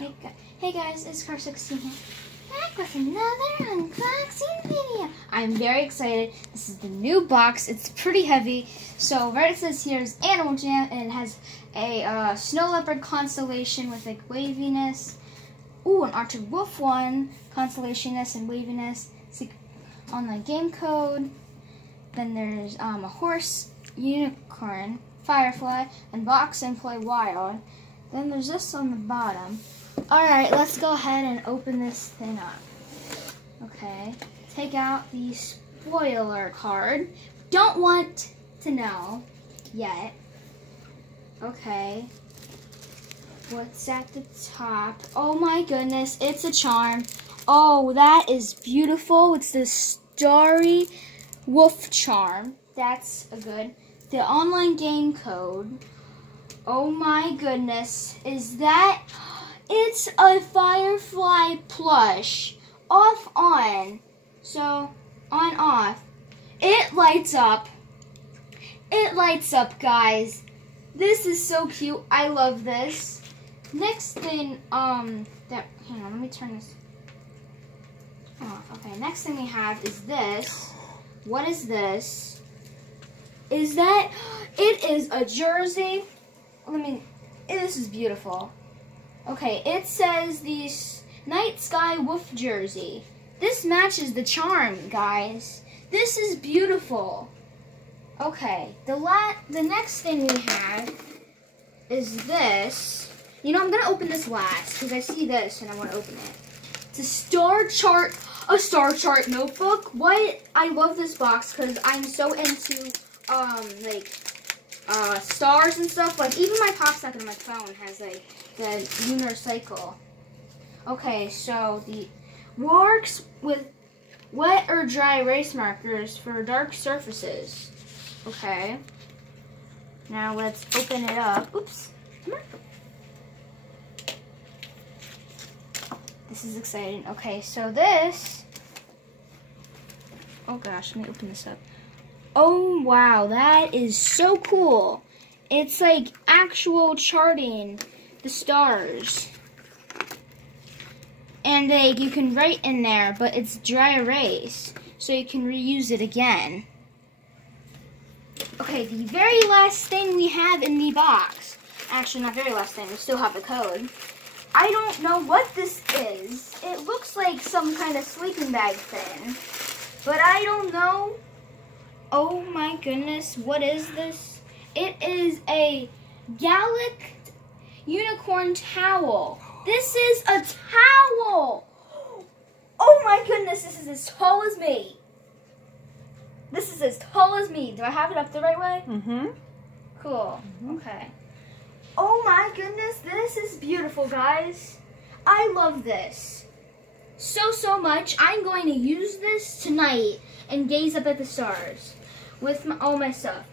Hey guys, it's Car16 here, back with another unboxing video. I'm very excited. This is the new box. It's pretty heavy. So right it says here is Animal Jam, and it has a snow leopard constellation with like waviness. Ooh, an Arctic wolf one, constellationness and waviness. Online game code. Then there's a horse, unicorn, firefly, and box and play wild. Then there's this on the bottom. Alright, let's go ahead and open this thing up. Okay, take out the spoiler card. Don't want to know yet. Okay, what's at the top? Oh my goodness, it's a charm. Oh, that is beautiful. It's the Starry Wolf charm. That's a good. The online game code. Oh my goodness, is that... It's a Firefly plush. Off, on. So, on, off. It lights up. It lights up, guys. This is so cute. I love this. Next thing, hang on, let me turn this off. Okay, next thing we have is this. What is this? Is that, it is a jersey. This is beautiful. Okay, it says the Night Sky Wolf jersey. This matches the charm, guys. This is beautiful. Okay, the next thing we have is this. You know, I'm gonna open this last because I see this and I want to open it. It's a star chart notebook. What? I love this box because I'm so into stars and stuff. Like even my pop socket on my phone has like the lunar cycle. Okay, so the works with wet or dry erase markers for dark surfaces. Okay. Now let's open it up. Oops. Come on. This is exciting. Okay, so this. Oh gosh, let me open this up. Oh wow, that is so cool. It's like actual charting the stars. And like you can write in there, but it's dry erase, so you can reuse it again. Okay, the very last thing we have in the box. Actually, not very last thing, we still have the code. I don't know what this is. It looks like some kind of sleeping bag thing, but I don't know. Oh my goodness, what is this? It is a Gallic unicorn towel. This is a towel. Oh my goodness, this is as tall as me. This is as tall as me. Do I have it up the right way? Mm-hmm. Cool. Mm-hmm. Okay. Oh my goodness, this is beautiful, guys. I love this so much. I'm going to use this tonight and gaze up at the stars with all my stuff.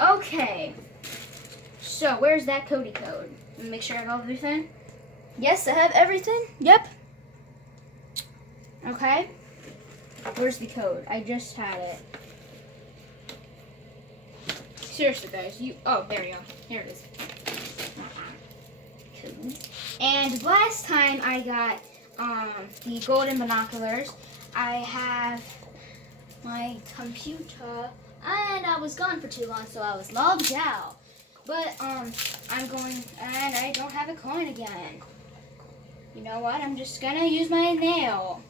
Okay. So, where's that Cody code? Make sure I have everything. Yes, I have everything. Yep. Okay. Where's the code? I just had it. Seriously, guys. Oh, there we go. Here it is. Code. And last time I got the golden binoculars, I have my computer, and I was gone for too long, so I was logged out. But I'm going, and I don't have a coin again. You know what? I'm just gonna use my nail.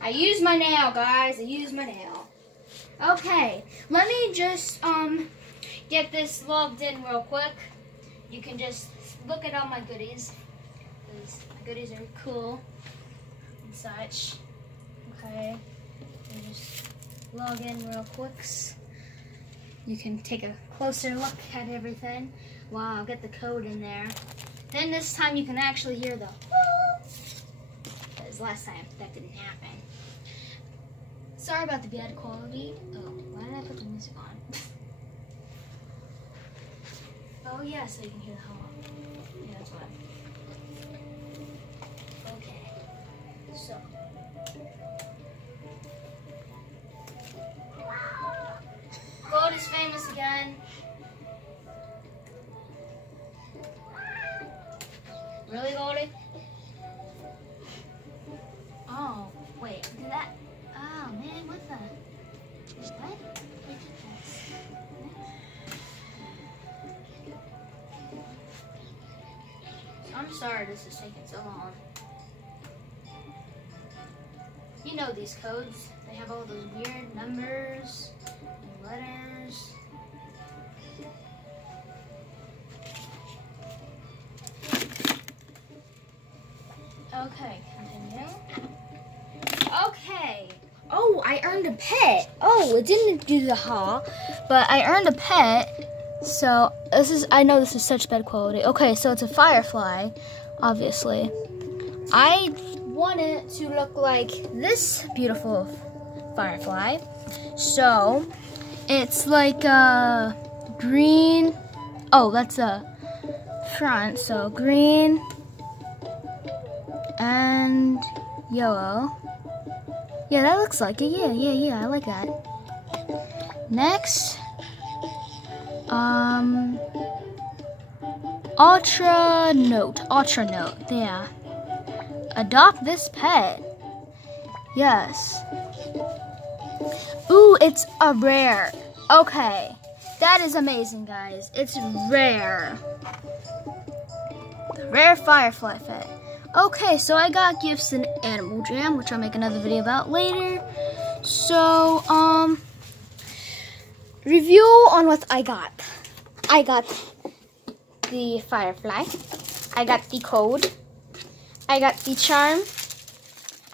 I used my nail, guys. I used my nail. Okay, let me just get this logged in real quick. You can just look at all my goodies. My goodies are cool and such. Okay, let me just log in real quick. You can take a closer look at everything. Wow, get the code in there. Then this time you can actually hear the because last time that didn't happen. Sorry about the bad quality. Oh, why did I put the music on? Oh yeah, so you can hear the hum. Yeah, that's why. Okay. So. Gold is famous again. Really, Goldie? Oh, wait, did that? Oh man, what the? What? Look at this. I'm sorry this is taking so long. You know these codes. They have all those weird numbers and letters. Okay, continue. Okay. Oh, I earned a pet. Oh, it didn't do the haul, but I earned a pet. So I know this is such bad quality. Okay, so it's a firefly, obviously. I want it to look like this beautiful firefly. So it's like green. Oh, that's a front. So green and yellow. Yeah, that looks like it. Yeah, I like that. Next, Ultra Note, yeah. Adopt this pet. Yes. Ooh, it's a rare. Okay, that is amazing, guys. It's rare. The rare firefly pet. Okay, so I got gifts in Animal Jam, which I'll make another video about later. So, review on what I got. I got the firefly. I got the code. I got the charm.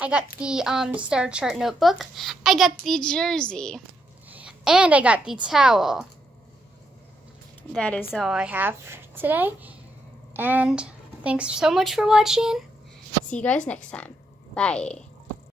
I got the star chart notebook. I got the jersey. And I got the towel. That is all I have today. And thanks so much for watching. See you guys next time. Bye.